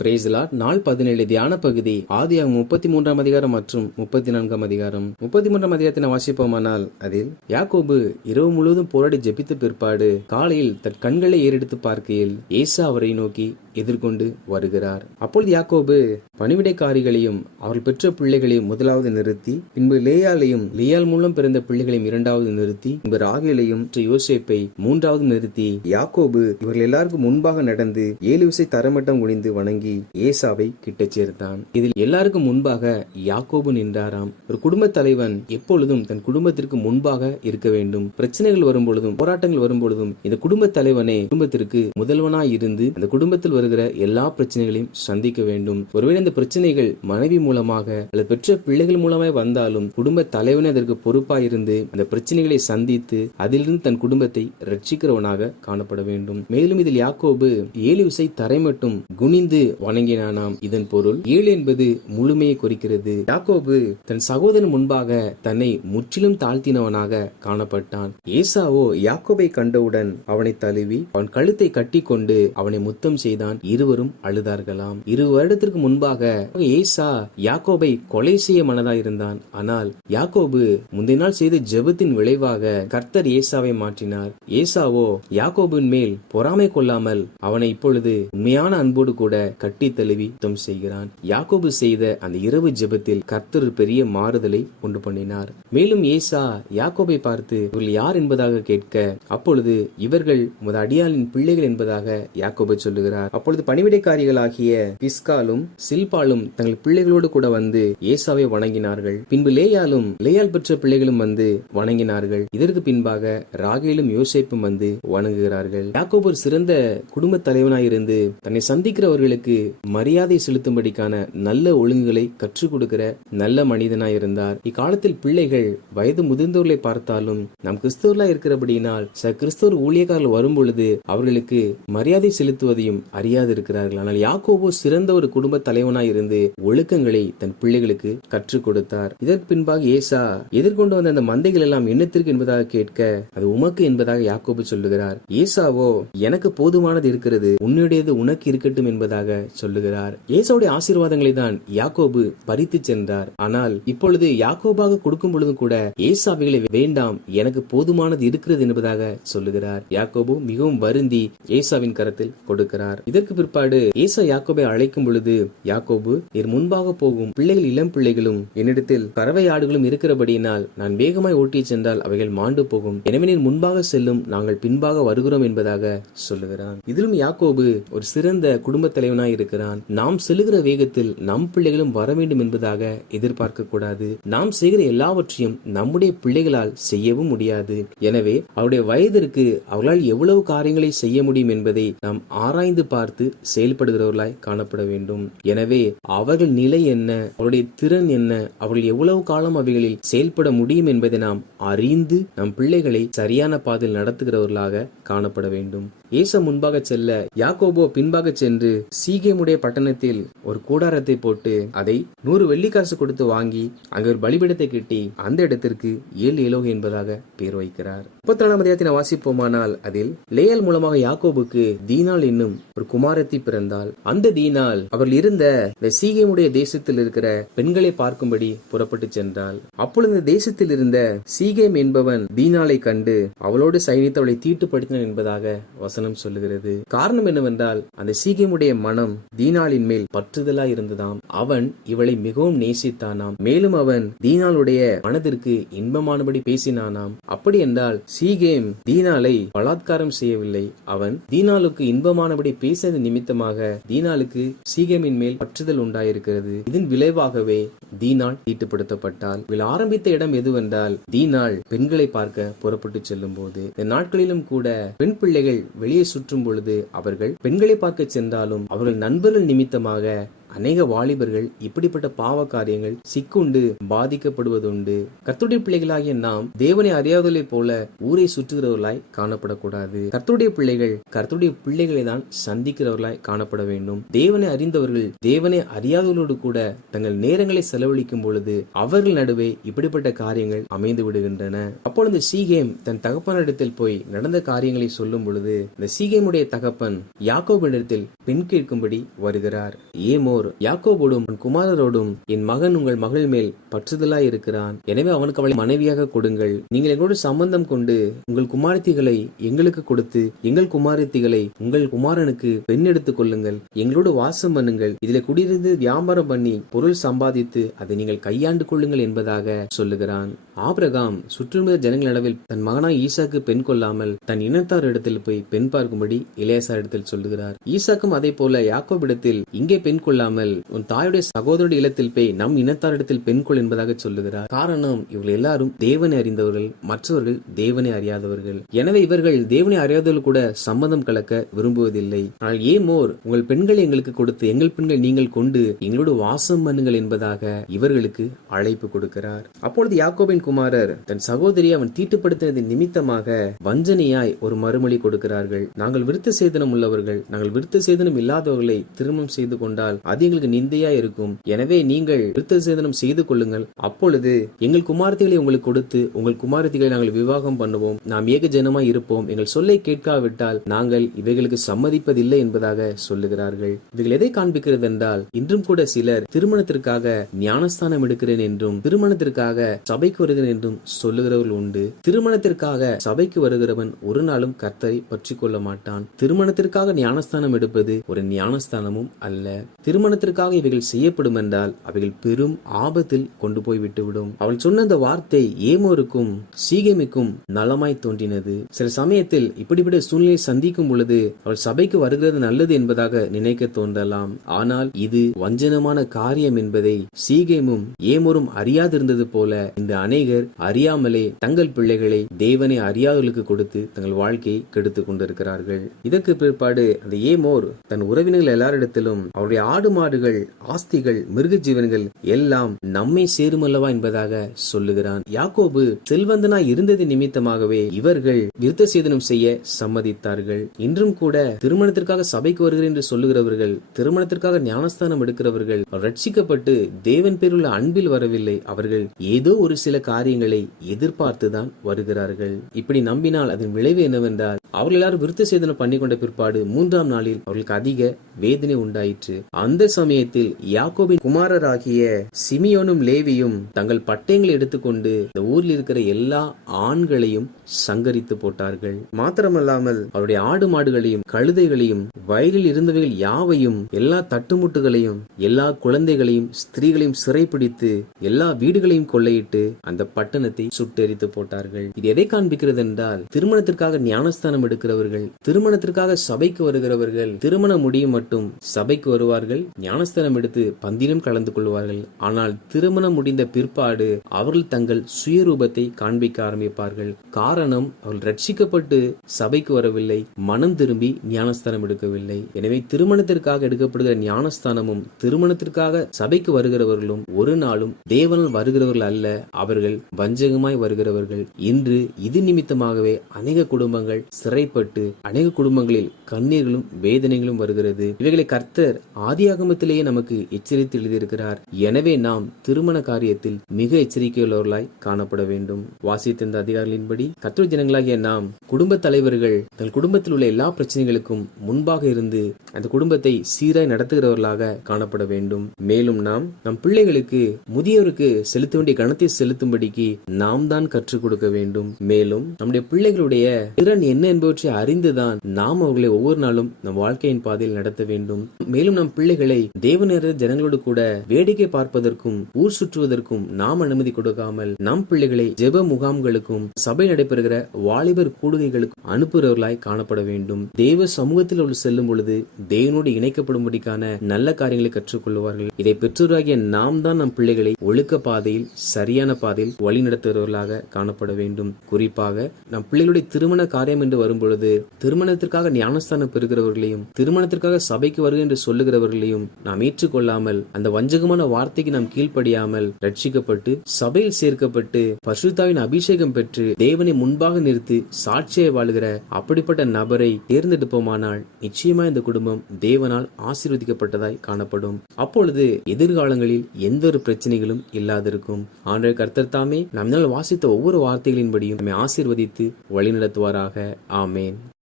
Praise the Lord. நாள் 17 தியான பகுதி ஆதியாகமம் 33ஆம் அதிகாரம் மற்றும் 34ஆம் அதிகாரம். 33ஆம் அதிகாரத்தினை வாசிப்போமானால் அதில் யாக்கோபு இரவு முழுவதும் போராடி ஜெபித்த பிற்பாடு காலையில் தன் கண்களை ஏறெடுத்து பார்க்கையில் ஏசா அவரை நோக்கி எதிர்கொண்டு வருகிறார். அப்பொழுது யாக்கோபு பணிவிடைக்காரிகளையும் அவர்கள் பெற்ற பிள்ளைகளையும் முதலாவது நிறுத்தி, பின்பு லேயாளையும் லேயாள் மூலம் பிறந்த பிள்ளைகளையும் இரண்டாவது நிறுத்தி, பின்பு ராகேலையும் யோசேப்பை மூன்றாவது நிறுத்தி, யாக்கோபு இவர்கள் எல்லாருக்கும் முன்பாக நடந்து 7 விசை தரைமட்டம் குனிந்து வணங்கி ஏசாவை கிட்டச் சேர்த்தான். இதில் எல்லாருக்கும் முன்பாக யாக்கோபு நின்றாராம். ஒரு குடும்ப தலைவன் எப்பொழுதும் தன் குடும்பத்திற்கு முன்பாக இருக்க வேண்டும். பிரச்சனைகள் வரும்பொழுதும் போராட்டங்கள் வரும்பொழுதும் இந்த குடும்ப தலைவனே குடும்பத்திற்கு முதல்வனாய் இருந்து அந்த குடும்பத்தில் வருகிற எல்லா பிரச்சனைகளையும் சந்திக்க வேண்டும். ஒருவேளை இந்த பிரச்சனைகள் மனைவி மூலமாக அல்லது பெற்ற பிள்ளைகள் மூலமாக வந்தாலும் குடும்ப தலைவனே அதற்கு பொறுப்பாய் இருந்து அந்த பிரச்சனைகளை சந்தித்து அதிலிருந்து தன் குடும்பத்தை ரட்சிக்கிறவனாக காணப்பட வேண்டும். மேலும் இதில் யாக்கோபு 7 விசை தரை மட்டும் குனிந்து வணங்கினானாம். இதன் பொருள் 7 என்பது முழுமையை குறிக்கிறது. யாக்கோபு தன் சகோதரன் முன்பாக தன்னை முற்றிலும் தாழ்த்தினவனாக காணப்பட்டான். ஏசாவோ யாக்கோபை கண்டவுடன் அவனை தழுவி அவன் கழுத்தை கட்டி கொண்டு அவனை முத்தம் செய்தான். இருவரும் அழுதார்களாம். 2 வருடத்திற்கு முன்பாக ஏசா யாக்கோபை கொலை செய்ய மனதாயிருந்தான். ஆனால் யாக்கோபு முந்தைய நாள் செய்த ஜெபத்தின் விளைவாக கர்த்தர் ஏசாவை மாற்றினார். ஏசாவோ யாக்கோபின் மேல் பொறாமை கொள்ளாமல் அவனை இப்பொழுது உண்மையான அன்போடு கூட கட்டி தழுவி முத்தம் செய்கிறான். யாக்கோபு செய்த அந்த இரவு ஜெபத்தில் கர்த்தர் பெரிய மாறுதலை உண்டு பண்ணினார். மேலும் ஏசா யாக்கோபை பார்த்து இவர்கள் யார் என்பதாக கேட்க, அப்பொழுது இவர்கள் அடியாளின் பிள்ளைகள் என்பதாக யாக்கோபு சொல்லுகிறார். அப்பொழுது பணிவிடைக்காரிகளாகிய பிஸ்காலும் சில்பாலும் தங்கள் பிள்ளைகளோடு கூட வந்து ஏசாவை வணங்கினார்கள். பின்பு லேயாள் பெற்ற பிள்ளைகளும் வந்து வணங்கினார்கள். இதற்கு பின்பாக ராகேலும் யோசேப்பும் வந்து வணங்குகிறார்கள். யாக்கோபு ஒரு சிறந்த குடும்ப தலைவனாயிருந்து தன்னை சந்திக்கிறவர்களுக்கு மரியாதை செலுத்தும்படிக்கான நல்ல ஒழுங்குகளை கற்றுக் கொடுக்கிற நல்ல மனிதனாய் இருந்தார். இக்காலத்தில் பிள்ளைகள் வயது முதிர்ந்தவர்களை பார்த்தாலும் நாம் கிறிஸ்தவர்களாய் இருக்கிறபடியினால் கிறிஸ்தவர் ஊழியக்காரர்கள் வரும் பொழுது அவர்களுக்கு மரியாதை செலுத்துவதையும் அறியாது இருக்கிறார்கள். ஆனால் யாக்கோபு சிறந்த ஒரு குடும்ப தலைவனாய் இருந்து ஒழுக்கங்களை தன் பிள்ளைகளுக்கு கற்றுக் கொடுத்தார். இதற்கு பின்பாக ஏசா எதிர்கொண்டு வந்த அந்த மந்தைகள் எல்லாம் என்னத்திற்கு என்பதாக கேட்க, அது உமக்கு என்பதாக யாக்கோபு சொல்லுகிறார். ஏசாவோ எனக்கு போதுமானது இருக்கிறது, உன்னுடையது உனக்கு இருக்கட்டும் என்பதாக சொல்லுகிறார். ஏசாவுடைய ஆசீர்வாதங்களை தான் யாக்கோபு பறித்து சென்றார். ஆனால் இப்பொழுது யாக்கோபாக கொடுக்கும் பொழுதும் கூட ஏசாவைகளை வேண்டாம், எனக்கு போதுமானது இருக்கிறது என்பதாக சொல்லுகிறார். யாக்கோபு மிகவும் வருந்தி ஏசாவின் கரத்தில் கொடுக்கிறார். இதற்கு பிற்பாடு ஏசா யாக்கோபை அழைக்கும் பொழுது, யாக்கோபு நீர் முன்பாக போகும் பிள்ளைகள் இளம் பிள்ளைகளும் என்னிடத்தில் பறவை ஆடுகளும் இருக்கிறபடியினால் நான் வேகமாய் ஓட்டி சென்றால் அவைகள் மாண்டு போகும். எனவே நீர் முன்பாக செல்லும், நாங்கள் பின்பாக வருகிறோம் என்பதாக சொல்லுகிறான். இதிலும் யாக்கோபு ஒரு சிறந்த குடும்ப தலைவனாய் இருக்கிறான். நாம் செல்லுகிற வேகத்தில் நம் பிள்ளைகளும் வர வேண்டும் என்பதாக எதிர்பார்க்க கூடாது. நாம் செய்கிற எல்லாவற்றையும் நம்முடைய பிள்ளைகளால் செய்யவும் முடியாது. எனவே அவருடைய வயதிற்கு அவர்களால் எவ்வளவு காரியங்களை செய்ய முடியும் என்பதை நாம் ஆராய்ந்து பார்த்து செயல்படுகிறவர்களாய் காணப்பட வேண்டும். எனவே அவர்கள் நிலை என்ன, அவருடைய திறன் என்ன, அவர்கள் எவ்வளவு காலம் அவைகளில் செயல்பட முடியும் என்பதை நாம் அறிந்து நம் பிள்ளைகளை சரியான பாதையில் நடத்துகிறவர்களாக காணப்பட வேண்டும். ஏசா முன்பாக செல்ல யாக்கோபோ பின்பாக சென்று சீகேமுடைய பட்டணத்தில் ஒரு கூடாரத்தை போட்டு அதை 100 வெள்ளிக்காசு கொடுத்து வாங்கி அங்கு ஒரு பலிபீடத்தை கட்டி அந்த இடத்திற்கு ஏல் ஏலோகி என்பதாக பேர் வைக்கிறார். 34ஆம் அதிகாரத்தினை வாசிப்போமானால் அதில் லேயாள் மூலமாக யாக்கோபுக்கு தீனாள் என்னும் ஒரு குமாரத்தி பிறந்தாள். அந்த தீனாள் அவர்கள் இருந்த இந்த சீகேமுடைய தேசத்தில் இருக்கிற பெண்களை பார்க்கும்படி புறப்பட்டு சென்றாள். அப்பொழுது தேசத்தில் இருந்த சீகேம் என்பவன் தீனாளை கண்டு அவளோடு சயனித்து அவளை தீட்டுப்படுத்தினான் என்பதாக வசனம் சொல்லுகிறது. காரணம் என்னவென்றால் அந்த சீகேமுடைய மனம் தீனாளின் மேல் பற்றுதலாய் இருந்ததாம். அவன் இவளை மிகவும் நேசித்தானாம். மேலும் அவன் தீனாளுடைய மனதிற்கு இன்பமானபடி பேசினானாம். அப்படி என்றால் சீகேம் தீனாளை பலாத்காரம் செய்யவில்லை. அவன் தீனாளுக்கு இன்பமானபடி பேசியது நிமித்தமாக தீனாளுக்கு சீகேமின் மேல் பற்றுதல் உண்டாயிருக்கிறது. இதன் விளைவாகவே தீனாள் தீட்டுப்படுத்தப்பட்டாள். இவள் ஆரம்பித்த இடம் எதுவென்றால் தீனாள் பெண்களை பார்க்க புறப்பட்டு செல்லும் போது. இந்த நாட்களிலும் கூட பெண் பிள்ளைகள் வெளியே சுற்றும் பொழுது அவர்கள் பெண்களை பார்க்க சென்றாலும் அவர்கள் நண்பர்கள் நிமித்தமாக அநேக வாலிபர்கள் இப்படிப்பட்ட பாவ காரியங்கள் சிக்குண்டு பாதிக்கப்படுவதுண்டு. கர்த்தருடைய பிள்ளைகளாகிய நாம் தேவனை அறியாதவர்களை போல ஊரை சுற்றுகிறவர்களாய் காணப்படக்கூடாது. கர்த்தருடைய பிள்ளைகள் கர்த்தருடைய பிள்ளைகளை தான் சந்திக்கிறவர்களாய் காணப்பட வேண்டும். தேவனை அறிந்தவர்கள் தேவனை அறியாதவர்களோடு கூட தங்கள் நேரங்களை செலவழிக்கும் பொழுது அவர்கள் நடுவே இப்படிப்பட்ட காரியங்கள் அமைந்து விடுகின்றன. அப்பொழுது சீகேம் தன் தகப்பனிடத்தில் போய் நடந்த காரியங்களை சொல்லும் பொழுது இந்த சீகேமுடைய தகப்பன் யாக்கோபிடத்தில் பெண் கேட்கும்படி வருகிறார். ஏமோர் யாக்கோபோடும் குமாரரோடும் என் மகன் உங்கள் மகள் மேல் பற்றுதலாய் இருக்கிறான், எனவே அவனுக்கு அவளை மனைவியாக கொடுங்கள். நீங்கள் எங்களோடு சம்பந்தம் கொண்டு உங்கள் குமாரத்திகளை எங்களுக்கு கொடுத்து எங்கள் குமாரத்திகளை உங்கள் குமாரனுக்கு பெண் எடுத்துக் கொள்ளுங்கள், எங்களோடு வாசம் பண்ணுங்கள், இதில் குடியிருந்து வியாபாரம் பண்ணி பொருள் சம்பாதித்து அதை நீங்கள் கையாண்டு கொள்ளுங்கள் என்பதாக சொல்லுகிறான். ஆபிரகாம் சுற்றுமுற ஜனங்கள் அளவில் தன் மகனாய் ஈசாக்கு பெண் கொள்ளாமல் தன் இனத்தார் இடத்தில் போய் பெண் பார்க்கும்படி எலியாசார் இடத்தில் சொல்லுகிறார். ஈசாக்கும் அதே போல யாக்கோபிடத்தில் இங்கே பெண் கொள்ளாமல் உன் தாயுடைய சகோதரருடைய இல்லத்தில் போய் நம் இனத்தாரிடத்தில் பெண் கொள் என்பதாக சொல்லுகிறார். காரணம், இவர்கள் எல்லாரும் தேவனை அறிந்தவர்கள், மற்றவர்கள் தேவனை அறியாதவர்கள். எனவே இவர்கள் தேவனை அறியாதவர்கள் கூட சம்மதம் கலக்க விரும்புவதில்லை. ஆனால் ஏமோர் உங்கள் பெண்களை எங்களுக்கு கொடுத்து எங்கள் பெண்களை நீங்கள் கொண்டு எங்களோடு வாசம் பண்ணுங்கள் என்பதாக இவர்களுக்கு அழைப்பு கொடுக்கிறார். அப்பொழுது யாக்கோபின் குமாரர் தன் சகோதரியை அவன் தீட்டுப்படுத்தினதின் நிமித்தமாக வஞ்சனையாய் ஒரு மறுமொழி கொடுக்கிறார்கள். நாங்கள் விருத்த சேதனம் உள்ளவர்கள், நாங்கள் விருத்த சேதனம் இல்லாதவர்களை திருமணம் செய்து கொண்டால் அது எங்களுக்கு நிந்தையா இருக்கும். எனவே நீங்கள் விருத்த சேதனம் செய்து கொள்ளுங்கள், அப்பொழுது எங்கள் குமாரத்திகளை உங்களுக்கு கொடுத்து உங்கள் குமாரத்திகளை நாங்கள் விவாகம் பண்ணுவோம், நாம் ஏக ஜனமாய் இருப்போம், எங்கள் சொல்லை கேட்காவிட்டால் நாங்கள் இவைகளுக்கு சம்மதிப்பதில்லை என்பதாக சொல்லுகிறார்கள். இவைகள் எதை காண்பிக்கிறது என்றால், இன்றும் கூட சிலர் திருமணத்திற்காக ஞானஸ்தானம் எடுக்கிறேன் என்றும் திருமணத்திற்காக சபைக்கு வருகிறேன் என்றும் சொல்லுகிறவர்கள் உண்டு. திருமணத்திற்காக சபைக்கு வருகிறவன் ஒரு நாளும் கர்த்தரை பற்றி கொள்ள மாட்டான். திருமணத்திற்காக ஞானஸ்தானம் எடுப்பது ஒரு ஞானஸ்தானமும் அல்ல. திருமணத்திற்காக இவைகள் செய்யப்படும் என்றால் அவைகள் பெரும் ஆபத்தில் கொண்டு போய் விட்டுவிடும். அவள் சொன்ன அந்த வார்த்தை ஏமோருக்கும் சீகேமுக்கும் நலமாய் தோன்றினது. சில சமயத்தில் இப்படிப்பட்ட சூழ்நிலையை சந்திக்கும் பொழுது அவள் சபைக்கு வருகிறது நல்லது என்பதாக நினைக்க தோன்றலாம். ஆனால் இது வஞ்சனமான காரியம் என்பதை சீகேமும் ஏமோரும் அறியாதிருந்தது போல இந்த அநேகர் அறியாமலே தங்கள் பிள்ளைகளை தேவனை அறியாதவர்களுக்கு கொடுத்து தங்கள் வாழ்க்கையை கெடுத்துக் கொண்டிருக்கிறார்கள். இதற்கு பிற்பாடு அந்த ஏமோர் தன் உறவினர்கள் எல்லாரிடத்திலும் அவருடைய ஆடு மாடுகள், ஆஸ்திகள், மிருக ஜீவன்கள் எல்லாம் நம்மை சேருமல்லவா என்பதாக சொல்லுகிறான். யாக்கோபு செல்வந்தனாய் இருந்தது நிமித்தமாகவே இவர்கள் விருத்த சேதனம் செய்ய சம்மதித்தார்கள். இன்றும் கூட திருமணத்திற்காக சபைக்கு வருகிறேன் என்று சொல்லுகிறவர்கள், திருமணத்திற்காக ஞானஸ்தானம் எடுக்கிறவர்கள் ரட்சிக்கப்பட்டு தேவன் பேருள்ள அன்பில் வரவில்லை. அவர்கள் ஏதோ ஒரு சில காரியங்களை எதிர்பார்த்துதான் வருகிறார்கள். இப்படி நம்பினால் அதன் விளைவு என்னவென்றால், அவர்கள் எல்லாரும் விருத்த சேதனம் பண்ணி கொண்ட பிற்பாடு 3ஆம் நாளில் அவர்களுக்கு அதிக வேதனை உண்டாயிற்று. அந்த சமயத்தில் யாக்கோபின் குமாரராகிய சிமியோனும் லேவியும் தங்கள் பட்டயங்களை எடுத்துக்கொண்டு இந்த ஊரில் இருக்கிற எல்லா ஆண்களையும் சங்கரித்து போட்டார்கள். மாத்திரமல்லாமல் அவருடைய ஆடு மாடுகளையும் கழுதைகளையும் வயலில் இருந்தவைகள் யாவையும் எல்லா தட்டுமுட்டுகளையும் எல்லா குழந்தைகளையும் ஸ்திரீகளையும் சிறைப்பிடித்து எல்லா வீடுகளையும் கொள்ளையிட்டு அந்த பட்டணத்தை சுட்டெரித்து போட்டார்கள். இது எதை காண்பிக்கிறது என்றால், திருமணத்திற்காக ஞானஸ்தானம் எடுக்கிறவர்கள், திருமணத்திற்காக சபைக்கு வருகிறவர்கள் திருமணம் முடியும் மட்டும் சபைக்கு வருவார்கள், ஞானஸ்தானம் எடுத்து பந்திலும் கலந்து கொள்வார்கள். ஆனால் திருமணம் முடிந்த பிற்பாடு அவர்கள் தங்கள் சுயரூபத்தை காண்பிக்க ஆரம்பிப்பார்கள். காரணம், அவர்கள் ரட்சிக்கப்பட்டு சபைக்கு வரவில்லை, மனம் திரும்பி ஞானஸ்தானம் எடுக்கவில்லை. எனவே திருமணத்திற்காக எடுக்கப்படுகிற ஞானஸ்தானமும் திருமணத்திற்காக சபைக்கு வருகிறவர்களும் ஒரு நாளும் தேவனால் வருகிறவர்கள் அல்ல, அவர்கள் வஞ்சகமாய் வருகிறவர்கள். இன்று இது நிமித்தமாகவே அநேக குடும்பங்கள் சிறைப்பட்டு அநேக குடும்பங்களில் கண்ணீர்களும் வேதனைகளும் வருகிறது. இவைகளை கர்த்தர் ஆதியாகமத்திலேயே நமக்கு எச்சரித்து எழுதியிருக்கிறார். எனவே நாம் திருமண காரியத்தில் மிக எச்சரிக்கையுள்ளவர்களாய் காணப்பட வேண்டும். வாசித்த இந்த அதிகாரங்களின்படி கர்த்தர் ஜனங்களாகிய நாம் குடும்ப தலைவர்கள் தங்கள் குடும்பத்தில் உள்ள எல்லா பிரச்சனைகளுக்கும் முன்பாக இருந்து அந்த குடும்பத்தை சீராய் நடத்துகிறவர்களாக காணப்பட வேண்டும். மேலும் நாம் நம் பிள்ளைகளுக்கு முதியோருக்கு செலுத்த வேண்டிய கணத்தை செலுத்தும்படிக்கு நாம் தான் கற்றுக் கொடுக்க வேண்டும். மேலும் நம்முடைய பிள்ளைகளுடைய திறன் என்ன என்பவற்றை அறிந்துதான் நாம் அவர்களை ஒவ்வொரு நாளும் நம் வாழ்க்கையின் பாதையில் நடத்த வேண்டும். மேலும் நம் பிள்ளைகளை தேவனேற ஜனங்களோடு கூட வேடிக்கை பார்ப்பதற்கும் ஊர் சுற்றுவதற்கும் நாம் அனுமதி கொடுக்காமல் நம் பிள்ளைகளை ஜெப முகாம்களுக்கும் சபை நடைபெறுகிற வாலிபர் கூடுகைகளுக்கும் அனுப்புகிறவர்களாய் காணப்பட வேண்டும். தேவ சமூகத்தில் அவர்கள் செல்லும் பொழுது தேவனோடு இணைக்கப்படும்படிக்கான நல்ல காரியங்களை கற்றுக்கொள்வார்கள். இதை பெற்றோராகிய நாம் தான் நம் பிள்ளைகளை ஒழுக்க பாதையில் சரியான பாதையில் வழி நடத்துகிறவர்களாக காணப்பட வேண்டும். குறிப்பாக நம் பிள்ளைகளுடைய திருமண காரியம் என்று வரும்பொழுது திருமணத்திற்காக ஞானஸ்தானம் பெறுகிறவர்களையும் திருமணத்திற்காக சபைக்கு வருக என்று சொல்லுகிறவர்களையும் வார்த்தைகளையும் நாம் ஏற்றுக்கொள்ளாமல், அந்த வஞ்சகமான வார்த்தைக்கு நாம் கீழ்ப்படியாமல் ரட்சிக்கப்பட்டு சபையில் சேர்க்கப்பட்டு பரிசுத்தாவின் அபிஷேகம் பெற்று தேவனை முன்பாக நிறுத்தி சாட்சியை வாழ்கிற அப்படிப்பட்ட நபரை தேர்ந்தெடுப்போமானால் நிச்சயமா இந்த குடும்பம் தேவனால் ஆசீர்வதிக்கப்பட்டதாய் காணப்படும். அப்பொழுது எதிர்காலங்களில் எந்த ஒரு பிரச்சனைகளும் இல்லாதிருக்கும். ஆண்டவர் கர்த்தர் தாமே நம்மால் வாசித்த ஒவ்வொரு வார்த்தைகளின்படியும் நம்மை ஆசீர்வதித்து வழிநடத்துவாராக. ஆமேன்.